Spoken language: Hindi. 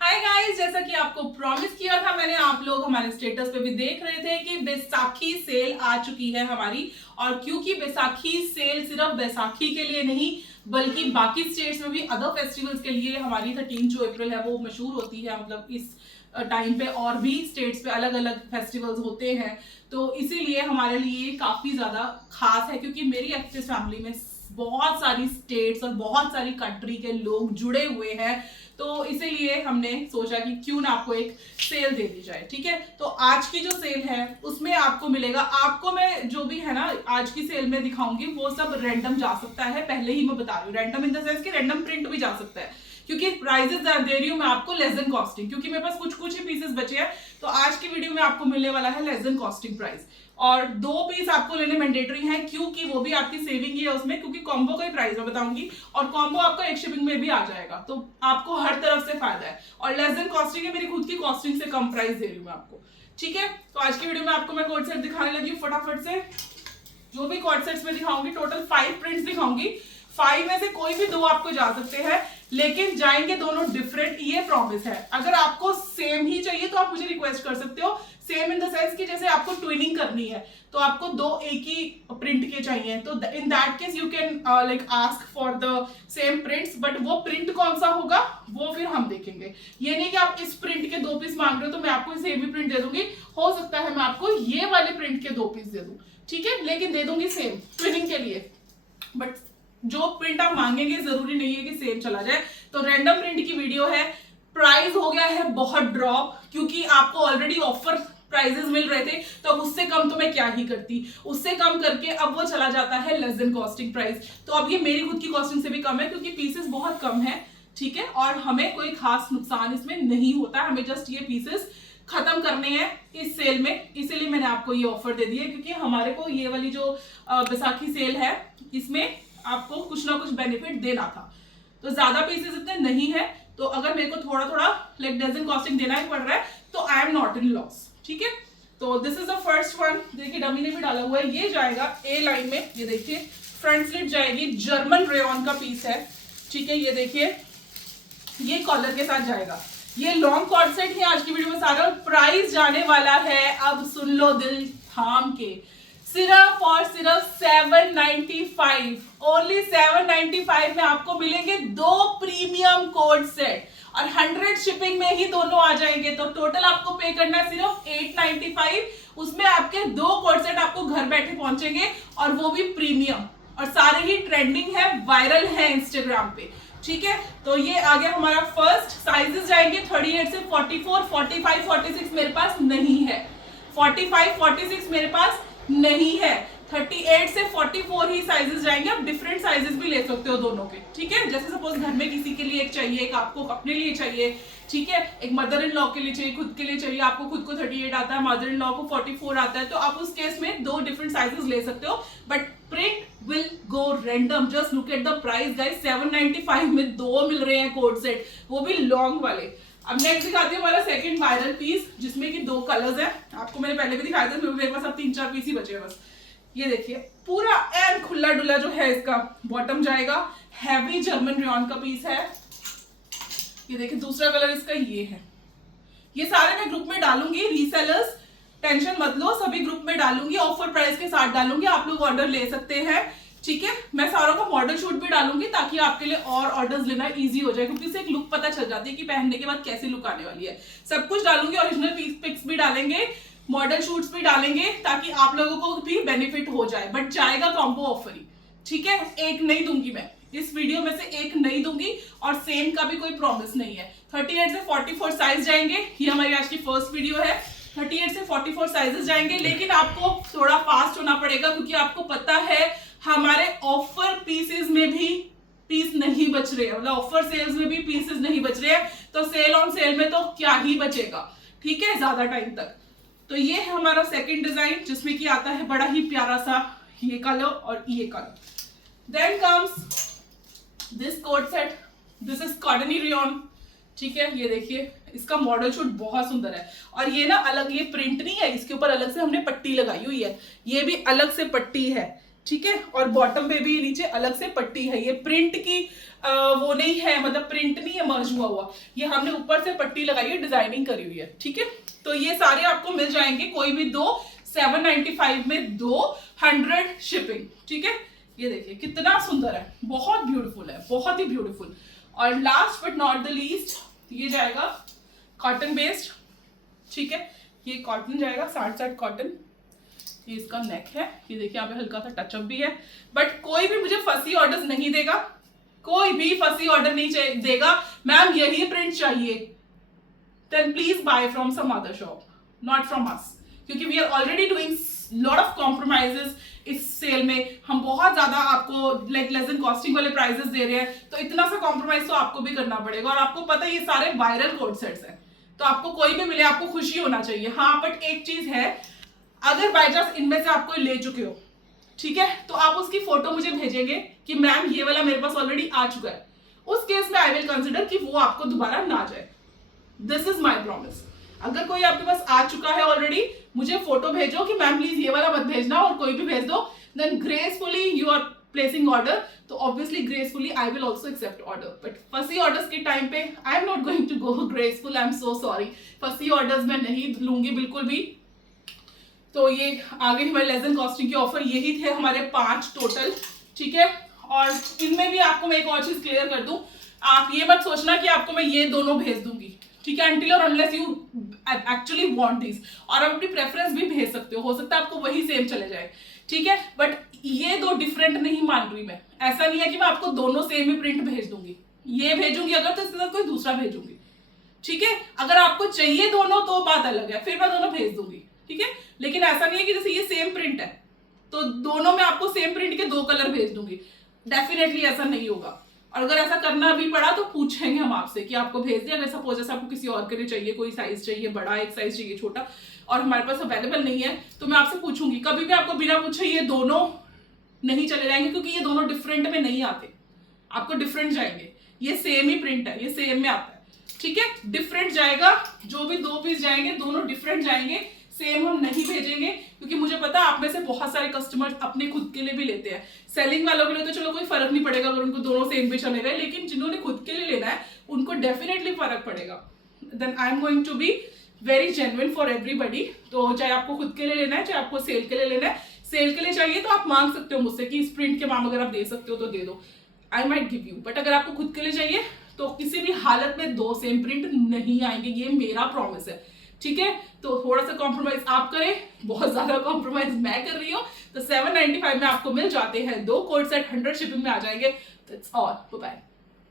हाय गाइस, जैसा कि आपको प्रॉमिस किया था मैंने, आप लोग हमारे स्टेटस पे भी देख रहे थे कि बैसाखी सेल आ चुकी है हमारी। और क्योंकि बैसाखी सेल सिर्फ बैसाखी के लिए नहीं बल्कि बाकी स्टेट्स में भी अदर फेस्टिवल्स के लिए हमारी 13 जो अप्रैल है वो मशहूर होती है। मतलब इस टाइम पे और भी स्टेट्स पे अलग अलग फेस्टिवल्स होते हैं, तो इसीलिए हमारे लिए काफी ज्यादा खास है क्योंकि मेरी एक्ट्रेस फैमिली में बहुत सारी स्टेट्स और बहुत सारी कंट्री के लोग जुड़े हुए हैं। तो इसीलिए हमने सोचा कि क्यों ना आपको एक सेल दे दी जाए। ठीक है, तो आज की जो सेल है उसमें आपको मिलेगा, आपको मैं जो भी है ना आज की सेल में दिखाऊंगी वो सब रैंडम जा सकता है। पहले ही मैं बता रही हूँ, रैंडम इन द सेंस कि रैंडम प्रिंट भी जा सकता है क्योंकि प्राइजेस दे रही हूँ मैं आपको लेस देन कॉस्टिंग, क्योंकि मेरे पास कुछ ही पीसेस बचे हैं। तो आज की वीडियो में आपको मिलने वाला है लेस देन कॉस्टिंग प्राइस, और 2 पीस आपको लेने मैंडेटरी हैं क्योंकि वो भी आपकी सेविंग ही है उसमें, क्योंकि कॉम्बो का ही प्राइस मैं बताऊंगी और कॉम्बो आपका एक शिपिंग में भी आ जाएगा, तो आपको हर तरफ से फायदा है। और लेस देन कॉस्टिंग है, मेरी खुद की कॉस्टिंग से कम प्राइस दे रही हूँ मैं आपको। ठीक है, तो आज की वीडियो में आपको मैं कोड सेट दिखाने लगी हूँ फटाफट से। जो भी कोड सेट्स में दिखाऊंगी टोटल 5 प्रिंट्स दिखाऊंगी। 5 में से कोई भी 2 आपको जा सकते हैं, लेकिन जाएंगे दोनों डिफरेंट, ये प्रॉमिस है। अगर आपको सेम ही चाहिए तो आप मुझे रिक्वेस्ट कर सकते हो, सेम इन द सेंस कि जैसे आपको ट्विनिंग करनी है तो आपको 2 एक ही प्रिंट के चाहिए, तो in that case you can like ask for the same prints, but वो प्रिंट कौन सा होगा वो फिर हम देखेंगे। ये नहीं कि आप इस प्रिंट के 2 पीस मांग रहे हो तो मैं आपको सेम ही प्रिंट दे दूंगी। हो सकता है मैं आपको ये वाले प्रिंट के 2 पीस दे दूं, ठीक है, लेकिन दे दूंगी सेम ट्विनिंग के लिए। बट जो प्रिंट आप मांगेंगे जरूरी नहीं है कि सेम चला जाए। तो रैंडम प्रिंट की वीडियो है। प्राइस हो गया है बहुत ड्रॉप क्योंकि आपको ऑलरेडी ऑफर प्राइजेस मिल रहे थे, तो अब उससे कम तो मैं क्या ही करती, उससे कम करके अब वो चला जाता है लेस देन कॉस्टिंग प्राइस। तो अब ये मेरी खुद की कॉस्टिंग से भी कम है क्योंकि पीसेस बहुत कम है। ठीक है, और हमें कोई खास नुकसान इसमें नहीं होता, हमें जस्ट ये पीसेस खत्म करने हैं इस सेल में, इसीलिए मैंने आपको ये ऑफर दे दी है क्योंकि हमारे को ये वाली जो बैसाखी सेल है इसमें आपको कुछ ना कुछ बेनिफिट देना था। तो ज्यादा पीसेस इतने नहीं है, तो अगर मेरे को थोड़ा थोड़ा लाइक डजन कॉस्टिंग देना ही पड़ रहा है तो आई एम नॉट इन लॉस। ठीक है, तो this is the first one. देखिए डमी ने भी डाला हुआ है, ये जाएगा ए लाइन में। ये देखिए फ्रंट स्लिट जाएगी, जर्मन रेयन का पीस है। ठीक है, ये देखिए ये कॉलर के साथ जाएगा। ये लॉन्ग कॉर्ड सेट है आज की वीडियो में सारा। प्राइस जाने वाला है, अब सुन लो दिल थाम के, सिर्फ और सिर्फ 795, ओनली 795 में आपको मिलेंगे 2 प्रीमियम कोड सेट और 100 शिपिंग में ही दोनों आ जाएंगे। तो टोटल आपको पे करना है सिर्फ 895, उसमें आपके 2 कोड सेट आपको घर बैठे पहुंचेंगे और वो भी प्रीमियम, और सारे ही ट्रेंडिंग है, वायरल है इंस्टाग्राम पे। ठीक है, तो ये आ गया हमारा फर्स्ट। साइजेस जाएंगे 38 से 44, 45, 46 मेरे पास नहीं है, 45, 46 मेरे पास नहीं है, 38 से 44 ही साइजेस जाएंगे। आप डिफरेंट साइजेस भी ले सकते हो दोनों के। ठीक है, जैसे सपोज घर में किसी के लिए एक चाहिए, एक आपको अपने लिए चाहिए, ठीक है, एक मदर इन लॉ के लिए चाहिए, खुद के लिए चाहिए, आपको खुद को 38 आता है, मदर इन लॉ को 44 आता है, तो आप उस केस में 2 डिफरेंट साइजेस ले सकते हो, but print will go random. Just look at the price guys, 795 में 2 मिल रहे हैं कोड सेट, वो भी लॉन्ग वाले। अब नेक्स्ट दिखाती हूँ हमारा सेकंड वायरल पीस जिसमें कि 2 कलर्स हैं। आपको मैंने पहले भी दिखाया था, मेरे पास अब 3-4 पीस ही बचे हैं बस। ये देखिए पूरा एन खुला डुला जो है इसका बॉटम जाएगा, हैवी जर्मन रेयन का पीस है। ये देखिए दूसरा कलर इसका ये है। ये सारे मैं ग्रुप में डालूंगी, रीसेलर्स टेंशन मत लो, सभी ग्रुप में डालूंगी, ऑफर प्राइस के साथ डालूंगी, आप लोग ऑर्डर ले सकते हैं। ठीक है, मैं सारों का मॉडल शूट भी डालूंगी ताकि आपके लिए और ऑर्डर्स लेना इजी हो जाए, क्योंकि इससे एक लुक पता चल जाती है कि पहनने के बाद कैसी लुक आने वाली है। सब कुछ डालूंगी, ओरिजिनल पिक्स भी डालेंगे, मॉडल शूट्स भी डालेंगे ताकि आप लोगों को भी बेनिफिट हो जाए, बट जाएगा कॉम्बो ऑफर ही। ठीक है, एक नहीं दूंगी मैं इस वीडियो में से, एक नहीं दूंगी, और सेम का भी कोई प्रॉमिस नहीं है। 38 से 44 साइज जाएंगे, ये हमारी आज की फर्स्ट वीडियो है। 38 से 44 साइजेस जाएंगे, लेकिन आपको थोड़ा फास्ट होना पड़ेगा क्योंकि आपको पता है हमारे ऑफर पीसेस में भी पीस नहीं बच रहे हैं, मतलब ऑफर सेल्स में भी पीसेस नहीं बच रहे हैं, तो सेल ऑन सेल में तो क्या ही बचेगा। ठीक है, ज्यादा टाइम तक। तो ये है हमारा सेकंड डिजाइन जिसमें कि आता है बड़ा ही प्यारा सा ये कलर और ये colour. Then comes this code set, this is cottony rayon. ठीक है, ये देखिए इसका मॉडल शूट बहुत सुंदर है, और ये ना अलग, ये प्रिंट नहीं है, इसके ऊपर अलग से हमने पट्टी लगाई हुई है, ये भी अलग से पट्टी है। ठीक है। और बॉटम पे भी नीचे अलग से पट्टी है, ये प्रिंट की वो नहीं है, मतलब प्रिंट नहीं है मर्ज हुआ, ये हमने ऊपर से पट्टी लगाई है, डिजाइनिंग करी हुई है। ठीक है, तो ये सारे आपको मिल जाएंगे, कोई भी दो 795 में 200 शिपिंग। ठीक है, ये देखिए कितना सुंदर है, बहुत ब्यूटीफुल है, बहुत ही ब्यूटीफुल। और last but not the least ये जाएगा कॉटन बेस्ड। ठीक है, ये कॉटन जाएगा, 60 कॉटन। ये इसका नेक है, ये देखिए यहाँ पे हल्का सा टचअप भी है। बट कोई भी मुझे फसी ऑर्डर्स नहीं देगा, कोई भी फसी ऑर्डर नहीं देगा, मैम यही प्रिंट चाहिए, then please buy from some other shop, not from us, क्योंकि we are already doing lot of compromises इस सेल में। हम बहुत ज्यादा आपको लाइक लेस देन कॉस्टिंग वाले प्राइसेस दे रहे हैं, तो इतना सा कॉम्प्रोमाइज तो आपको भी करना पड़ेगा। और आपको पता है ये सारे वायरल कोड सेट्स हैं, तो आपको कोई भी मिले आपको खुशी होना चाहिए। हाँ, बट एक चीज है, अगर बाय चांस इनमें से आपको ले चुके हो, ठीक है, तो आप उसकी फोटो मुझे भेजेंगे कि मैम ये वाला मेरे पास ऑलरेडी आ चुका है, उस केस में आई विल कंसिडर कि वो आपको दोबारा ना जाए। This is my promise. अगर कोई आपके पास आ चुका है ऑलरेडी, मुझे फोटो भेजो कि मैम प्लीज ये वाला मत भेजना, और कोई भी भेज दो, then gracefully you are placing order, तो obviously gracefully I will also accept order. But fussy orders के टाइम पे I am not going to go graceful, I am so sorry, fussy orders मैं नहीं लूंगी बिल्कुल भी। तो ये आगे हमारे लेस देन कॉस्टिंग के ऑफर यही थे हमारे 5 टोटल। ठीक है, और इनमें भी आपको मैं एक और चीज क्लियर कर दूं, आप ये मत सोचना कि आपको मैं ये दोनों भेज दूंगी, ठीक है, अनटिल और unless you actually want this. और आप अपनी प्रेफरेंस भी भेज सकते हो सकता है आपको वही सेम चले जाए, ठीक है, बट ये दो डिफरेंट नहीं मान रही मैं। ऐसा नहीं है कि मैं आपको दोनों सेम ही प्रिंट भेज दूंगी, ये भेजूंगी अगर तो इसके साथ कोई दूसरा भेजूंगी। ठीक है, अगर आपको चाहिए दोनों तो बात अलग है, फिर मैं दोनों भेज दूंगी। ठीक है, लेकिन ऐसा नहीं है कि जैसे ये सेम प्रिंट है तो दोनों में आपको सेम प्रिंट के 2 कलर भेज दूंगी, डेफिनेटली ऐसा नहीं होगा। और अगर ऐसा करना भी पड़ा तो पूछेंगे हम आपसे कि आपको भेज दिया, अगर सपोज जैसे आपको किसी और के लिए चाहिए, कोई साइज चाहिए बड़ा, एक साइज चाहिए छोटा, और हमारे पास अवेलेबल नहीं है, तो मैं आपसे पूछूंगी। कभी भी आपको बिना पूछे ये दोनों नहीं चले जाएंगे, क्योंकि ये दोनों डिफरेंट में नहीं आते, आपको डिफरेंट जाएंगे। ये सेम ही प्रिंट है, ये सेम में आता है, ठीक है, डिफरेंट जाएगा। जो भी 2 पीस जाएंगे दोनों डिफरेंट जाएंगे, सेम हम नहीं भेजेंगे, क्योंकि मुझे पता है आप में से बहुत सारे कस्टमर्स अपने खुद के लिए भी लेते हैं। सेलिंग वालों के लिए तो चलो कोई फर्क नहीं पड़ेगा अगर उनको दोनों सेम पे चले गए, लेकिन जिन्होंने खुद के लिए लेना है उनको डेफिनेटली फर्क पड़ेगा। Then I am going to be very genuine for everybody. तो चाहे आपको खुद के लिए लेना है, चाहे आपको सेल के लिए लेना है, सेल के लिए चाहिए तो आप मांग सकते हो मुझसे कि इस प्रिंट के माम अगर आप दे सकते हो तो दे दो, I might give you. But अगर आपको खुद के लिए चाहिए तो किसी भी हालत में 2 सेम प्रिंट नहीं आएंगे, ये मेरा प्रॉमिस है। ठीक है, तो थोड़ा सा कॉम्प्रोमाइज आप करें, बहुत ज्यादा कॉम्प्रोमाइज मैं कर रही हूँ। तो 795 में आपको मिल जाते हैं 2 कोड सेट, 100 शिपिंग में आ जाएंगे। That's all, bye bye.